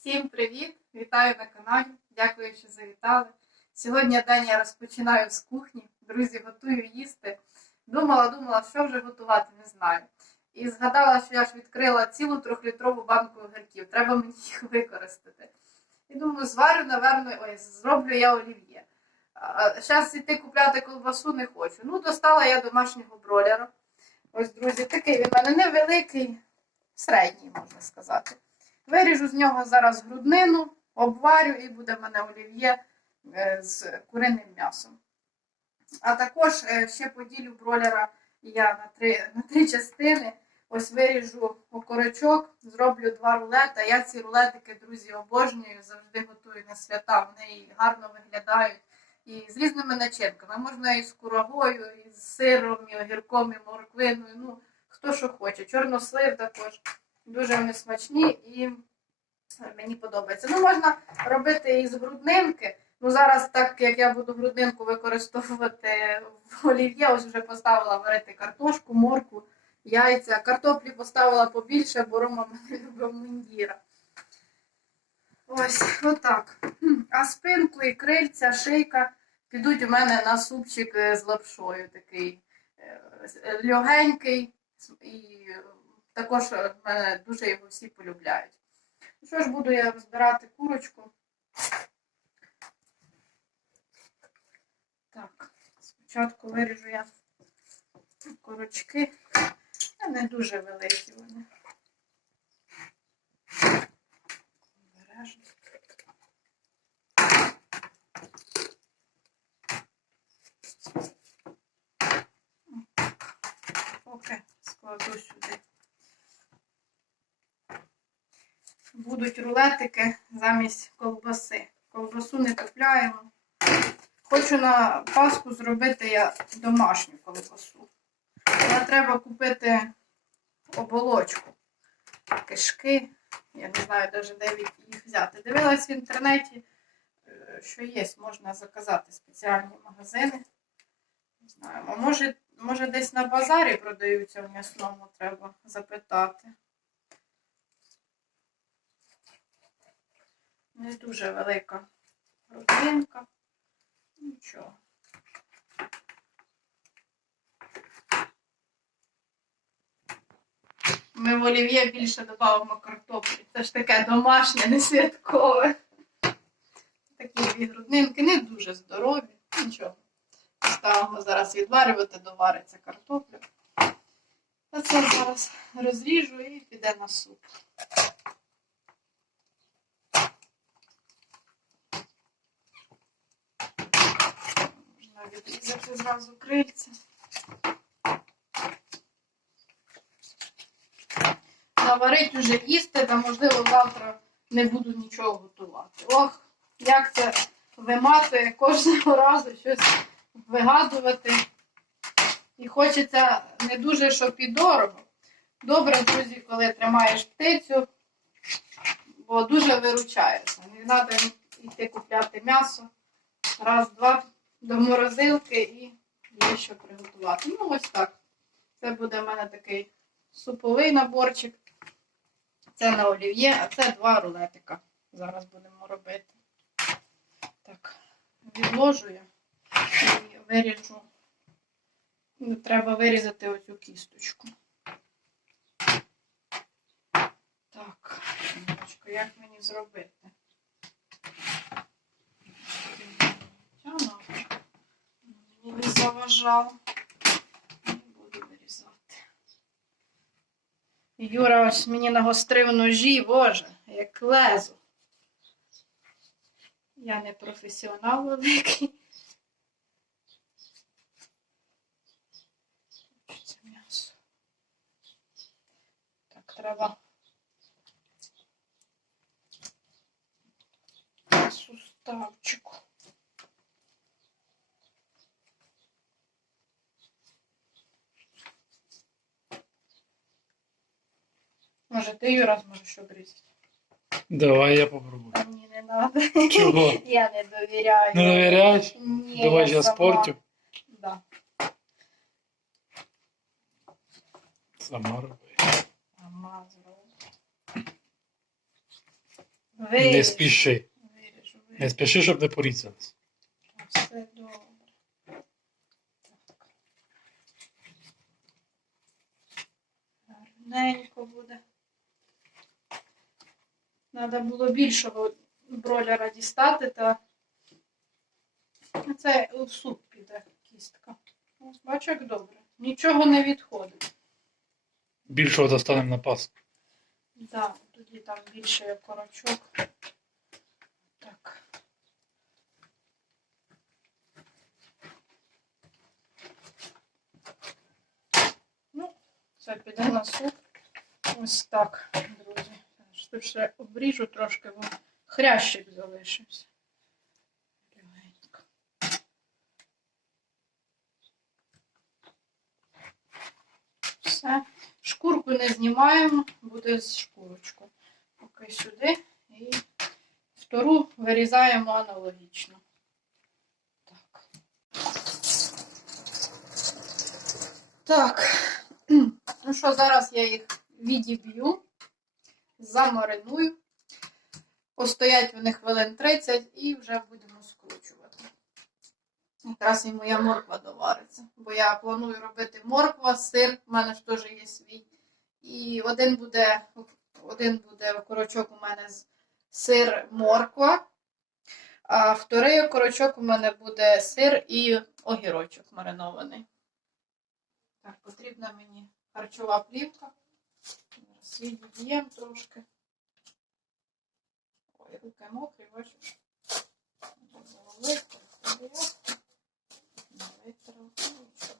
Всім привіт! Вітаю на каналі. Дякую, що завітали. Сьогодні день я розпочинаю з кухні. Друзі, готую їсти. Думала, думала, що вже готувати, не знаю. І згадала, що я ж відкрила цілу трьохлітрову банку огірків. Треба мені їх використати. І думаю, зварю, напевно, ой, зроблю я олів'є. Зараз іти купляти колбасу не хочу. Ну, достала я домашнього бройлера. Ось, друзі, такий він в мене невеликий, середній, можна сказати. Виріжу з нього зараз груднину, обварю і буде в мене олів'є е, з куриним м'ясом. А також е, ще поділю бройлера я на три, на три частини. Ось виріжу окорочок, зроблю два рулета. Я ці рулетики, друзі, обожнюю, завжди готую на свята. Вони гарно виглядають. І з різними начинками. Можна і з курагою, і з сиром, і огірком, і морквиною. Ну, хто що хоче. Чорнослив також. Дуже вони смачні і мені подобається. Ну, можна робити і з груднинки. Ну, зараз, так як я буду грудинку використовувати в олів'є, ось вже поставила варити картошку, морку, яйця. Картоплі поставила побільше, бо Рома мене любив мундіра. Ось, отак. А спинку і крильця, шийка підуть у мене на супчик е, з лапшою такий е, легенький. І також е, мене дуже його всі полюбляють. Ну Що ж, буду я розбирати курочку. Так, спочатку виріжу я курочки. А не дуже великі вони. Обережно. Поки складу сюди. Будуть рулетики замість ковбаси. Ковбасу не купляємо. Хочу на Пасху зробити я домашню ковбасу. Але треба купити оболочку. Кишки. Я не знаю навіть, де їх взяти. Дивилась в інтернеті, е, що є, можна заказати спеціальні магазини. Не знаю, може, може десь на базарі продаються в м'ясному, треба запитати. Не дуже велика родинка. Нічого. Ми в олів'є більше додаємо картоплі. Це ж таке домашнє, не святкове. Такі дві груднинки, не дуже здорові. Нічого. Ставимо зараз відварювати, довариться картопля. А це зараз розріжу і піде на суп. Можна відрізати зразу крильця. Наварить уже їсти, та можливо завтра не буду нічого готувати. Ох, як це виматує кожного разу щось вигадувати. І хочеться не дуже, щоб і дорого. Добре, друзі, коли тримаєш птицю, бо дуже виручається. Не треба йти купляти м'ясо. Раз, два до морозилки і є що приготувати. Ну, ось так. Це буде в мене такий суповий наборчик. Це на олів'є, а це два рулетика. Зараз будемо робити. Так, відложу я і виріжу. Треба вирізати оцю кісточку. Так, як мені зробити? Тяну. Мені заважав. Не буду вирізати. Юра ось мені нагострив ножі, боже, як лезо. Я не професіонал великий. Хочеться м'ясо. Так, треба суставчику. Може, ти Юра зможеш обрізати? Давай я попробую. А мені не треба. Чого? Я не довіряю. Не довіряєш? Ні, Давай я сама. спортю. Да. Сама роби. Сама. Виріжу, Не спіши. Виріжу, Не спіши, щоб не порізалось. Все добре. Так. Гарненько буде. Треба було більшого бройлера дістати, та це у суп піде кістка. Ось бачу, як добре. Нічого не відходить. Більшого достанемо на паску. Да, тоді там більше як корочок. Так. Ну, це піде на суп. Ось так, друзі. Тут ще обріжу трошки, бо хрящик залишився. Все. Шкурку не знімаємо, буде з шкурочкою. Поки сюди і втору вирізаємо аналогічно. Так. Так. Ну що, зараз я їх відіб'ю, замариную. Постоять вони хвилин 30 і вже будемо скручувати. Якраз і моя морква довариться. Бо я планую робити морква, сир, в мене ж теж є свій. І один буде, один буде окорочок у мене з сир морква, а вторий окорочок у мене буде сир і огірочок маринований. Так, потрібна мені харчова плівка. Зараз відіб'ємо трошки. Ой, руки мокрі, бачиш. Було витерти, не витерла, ну, нічого.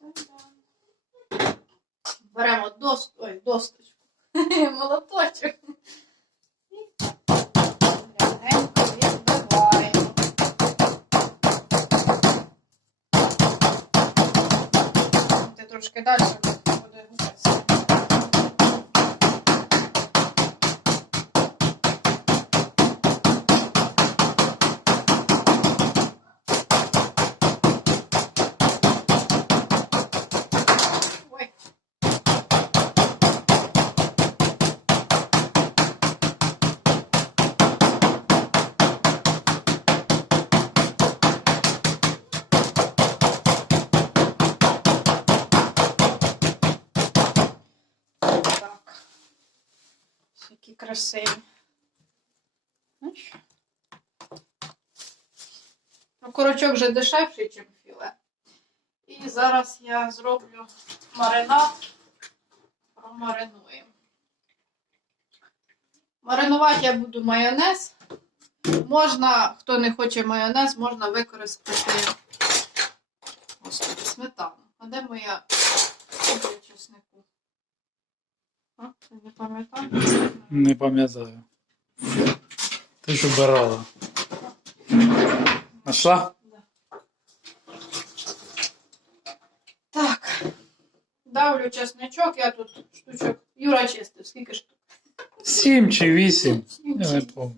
Та-дам. Беремо дост... Ой, досточку. Молоточок. І легенько відбиваємо. Ти трошки далі буде гусець. Ой. Так. Ось Які красиві. Ну, корочок вже дешевший, ніж філе. І зараз я зроблю маринад. Промаринуємо. Маринувати я буду майонез. Можна, хто не хоче майонез, можна використати Господи, сметану. А де моя чеснику? А, ти не пам'ятаю? Не пам'ятаю. Ти ж обирала. Нашла? Так. Давлю чесничок, я тут штучок. Юра чистив, скільки штук? Сім чи вісім? Я не пам'ятаю.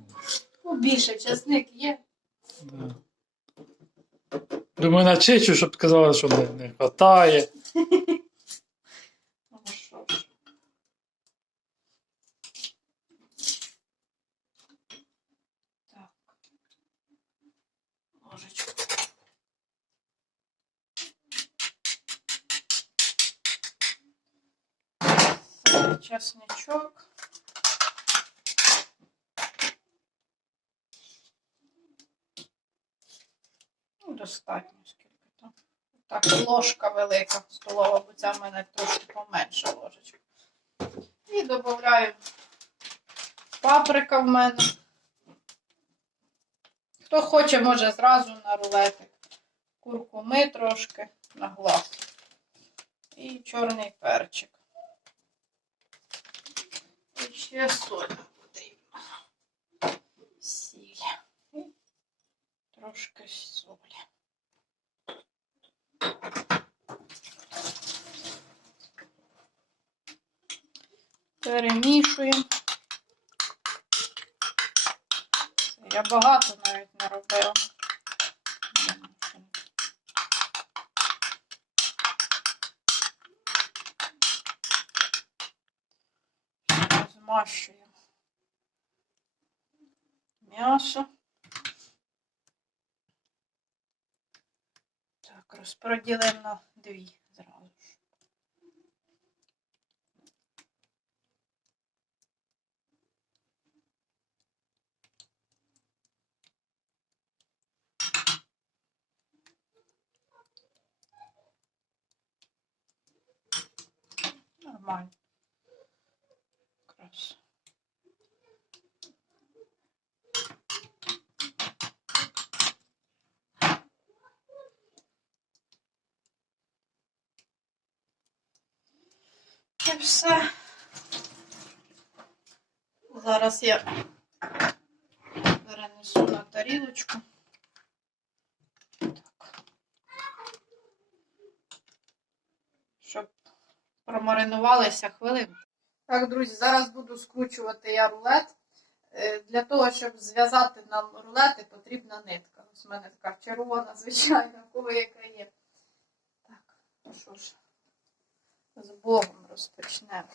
Ну, більше чесник є. Да. Думаю, начищу, щоб казали, що не, не вистачає. Ну що ж. Так. Ложечку. Це Чесничок. Ну, достатньо скільки там. Так, ложка велика столова, бо ця в мене трошки поменша ложечка. І додаю паприка в мене. Хто хоче, може зразу на рулетик. Куркуми трошки на глаз. І чорний перчик. Ще соль потрібно. Сіль. Трошки солі. Перемішуємо. Я багато навіть не робила. Намащую м'ясо. Так, розподілимо на дві зразу. Нормально. Якраз. І все. Зараз я перенесу на тарілочку. Так. Щоб промаринувалися хвилин. Так, друзі, зараз буду скручувати я рулет. Е, Для того, щоб зв'язати нам рулети, потрібна нитка. Ось у мене така червона, звичайна, у кого яка є. Так, ну що ж, з Богом розпочнемо.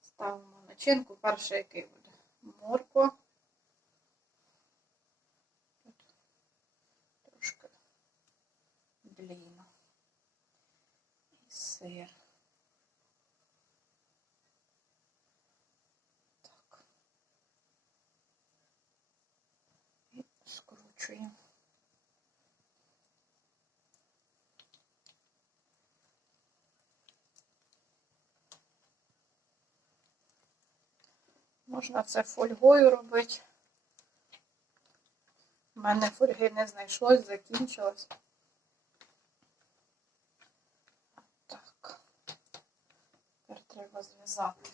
Ставимо начинку. Перший який буде? Морква. Тут трошки длінно. Сир. Так. І скручуємо. Можна це фольгою робити. У мене фольги не знайшлось, закінчилось. Так. Тепер треба зв'язати.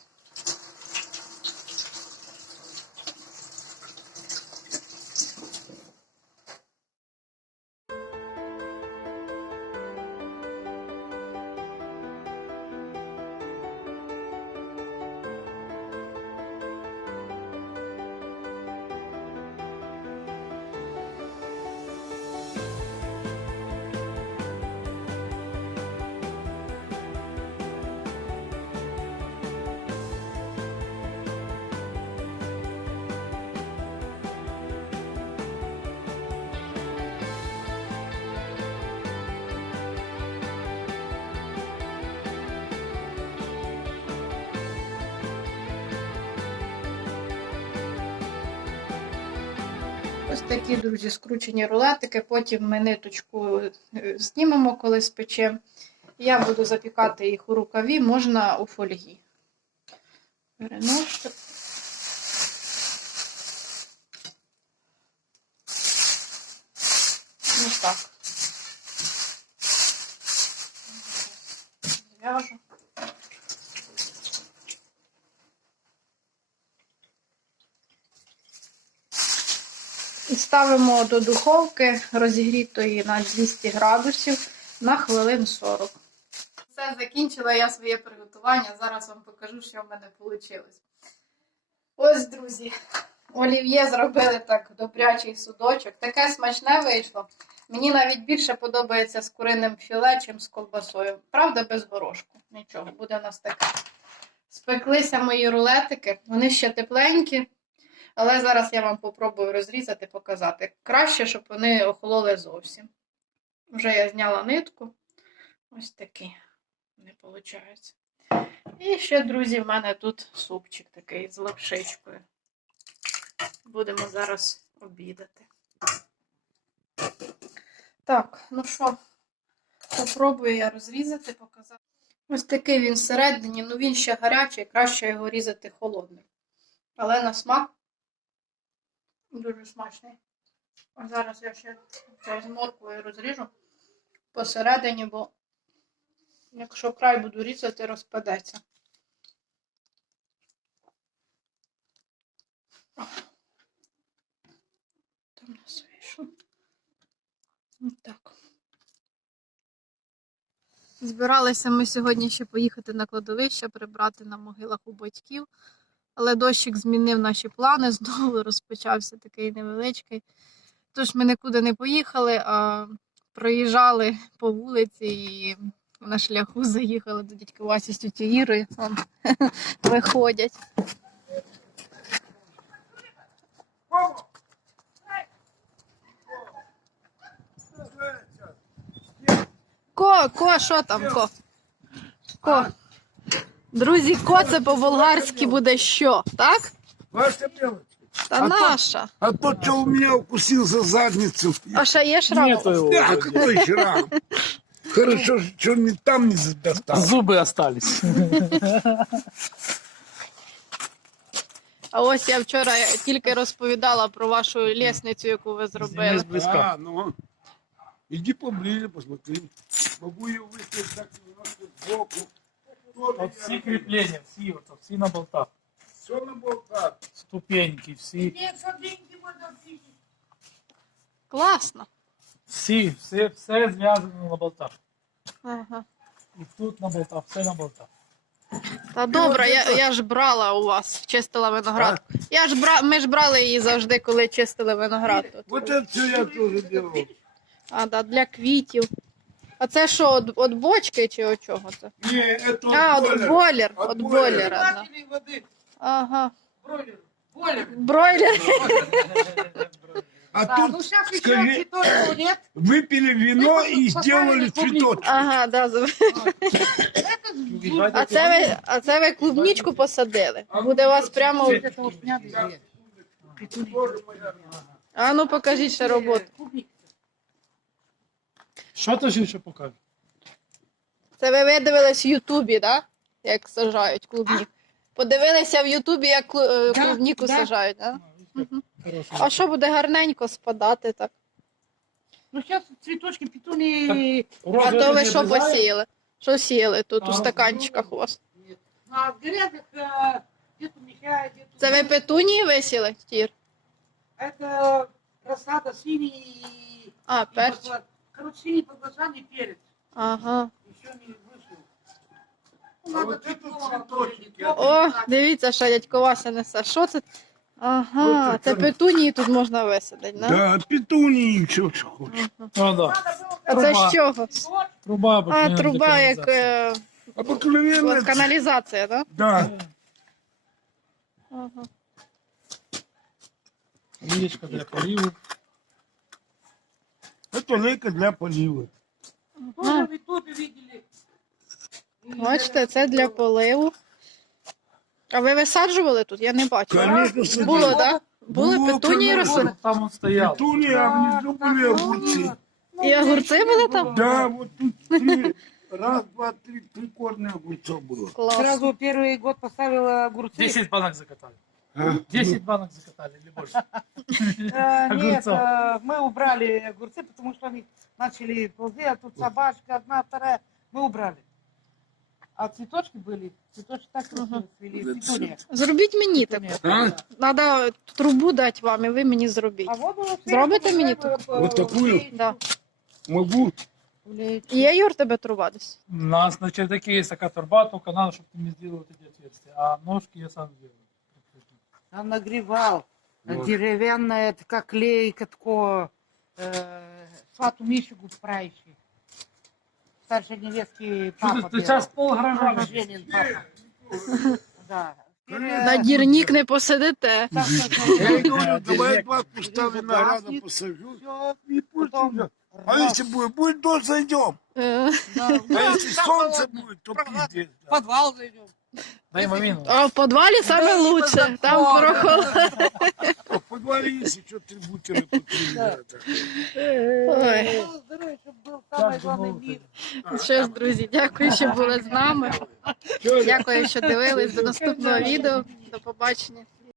Такі, друзі, скручені рулетики. Потім ми ниточку е, знімемо, коли спечемо. Я буду запікати їх у рукаві, можна у фольгі. Переношу. Ну так. Зв'яжу. І ставимо до духовки розігрітої на 200 градусів на хвилин 40. Все, закінчила я своє приготування. Зараз вам покажу, що в мене вийшло. Ось, друзі, олів'є зробили так добрячий судочок. Таке смачне вийшло. Мені навіть більше подобається з куриним філе, чим з колбасою. Правда, без горошку. Нічого, буде у нас таке. Спеклися мої рулетики, вони ще тепленькі. Але зараз я вам попробую розрізати, показати. Краще, щоб вони охололи зовсім. Вже я зняла нитку. Ось такі не виходить. І ще, друзі, в мене тут супчик такий з лапшичкою. Будемо зараз обідати. Так, ну що, попробую я розрізати, показати. Ось такий він всередині, ну він ще гарячий, краще його різати холодним. Але на смак Дуже смачний. А зараз я ще це з розріжу посередині, бо якщо край буду різати, розпадеться. Там нас вийшло. Так. Збиралися ми сьогодні ще поїхати на кладовище, прибрати на могилах у батьків. Але дощик змінив наші плани, знову розпочався такий невеличкий. Тож ми нікуди не поїхали, а проїжджали по вулиці і На шляху заїхали до дядька Васі з тітю Ірою. Вон, виходять. Ко, ко, що там, ко? Ко. Друзі, ко це по-болгарськи буде що, так? Ваша мелочь. Та А то- наша. А тот, что у меня укусил за задницу. А ще є шрам? Нету его. Да, какой шрам. Хорошо, что не там не достал. Зубы остались. А ось я вчора тільки розповідала про вашу лісницю, яку ви зробили. Близко. А, ну. Иди поближе, посмотри. Могу ее выставить так немножко сбоку. От всі кріплення, всі, от, всі на болтах. Все на болтах. Ступеньки, всі, Класно. всі, все, все зв'язано на болтах. Ага. І тут на болтах, все на болтах. Та добре, я, я ж брала у вас, чистила виноград. Я ж бра... Ми ж брали її завжди, коли чистили виноград. Тут. Вот это все я тоже делал. А, да, для квітів. А це що, от, от бочки чи от чого це? Не, это А, бойлер. от бойлер, От от бойлера. бойлера. Да. воды. Ага. Бройлер. Бойлер. Бройлер. А Да, тут ну сейчас еще скажи- цветочного нет. выпили вино Мы и поставили сделали клубнику. цветочек. Ага, да. за- Это А це ви, а це ви клубнічку посадили. Буде у вас прямо. это вот меня две. Тоже моя. А ну покажіть ще роботу. Клубника. Що ти ще покажеш? Це ви видивились в Ютубі, да? Як сажають клубніку. Подивилися в Ютубі, як клу- е, Да, клубніку да. сажають, да? Хорошо. А що буде гарненько спадати так? Ну сейчас цветочки петуни. А то ви що посіяли? Що сіяли тут у А, стаканчиках у вас? А в грязных э, где-то мешает, где-то... Це ви петунії висіли, Тір? Это рассада синий. А, и перч. баклажан. Короче, синий баклажан и перец. Ага. Еще не вышел. А Надо вот это цветного цветочек. тоже, О, так. дивіться, що дядько Вася несе. Що це? Ага, це петунії тут можна висадити, да? Да, петунии все, что хочешь. Ну да. Надо было А це Труба. з чого? вот, Труба А, обикновенна труба для як каналізації. е, Обыкновенно. от каналізація, так? Да. Ага. Лієчка для поливу. Это лейка для полива. тоже в ютубе видели. И Бачите, це для поливу. А ви висаджували тут? Я не бачила. Конечно, садили. Було, так? Да? Були Було, петунії конечно. росли? Там он стояв. Петуния, а внизу были огурцы. І огурці були там? Да, вот тут три. Раз, два, три, три корня огурцов было. Клас. Сразу первый год поставила огурцы. 10 банок закатали. А? 10 банок закатали или больше. Э, Нет, Огурцов. э, мы убрали огурцы, потому что они начали ползти, а тут собачка одна, вторая, мы убрали. А цветочки были, цветочки так красиво цвели, петуния. Зробіть мені таку. А? Треба трубу дати вам, і ви мені зробіть. А воду Зробите мені тут? Вот такую? Да. Могу. Є Юр тебе труба десь? У нас на чердаке есть такая труба, только надо, чтобы ты мне сделал вот эти отверстия. А ножки я сам сделаю. Он нагревал. Вот. Деревянная, така клейка, тако, э, свату Мишигу прающий. Старшей невестки Что папа ты, ты делал. сейчас пол гаража Женин папа. Да. На дірнік не посидите. Так, Я ей говорю, Да, давай деревья. два куста винограда Гаснет. посажу. Всё, И пусть потом идет. А если будет, будет дождь, зайдем. Е, Да, А да, если там солнце холодно. будет, то Прохладно. пиздец. В подвал зайдем. Дай мамину. А в підвалі саме лучше. Там прохолодно. А в подвале есть еще три бутера по три Да. литра. Ой. Ну, здоровье, чтобы был самый Так, главный ну, мир. Що ж, друзі, дякую, що були з нами. Всё, Дякую, що дивились. До наступного відео. До побачення.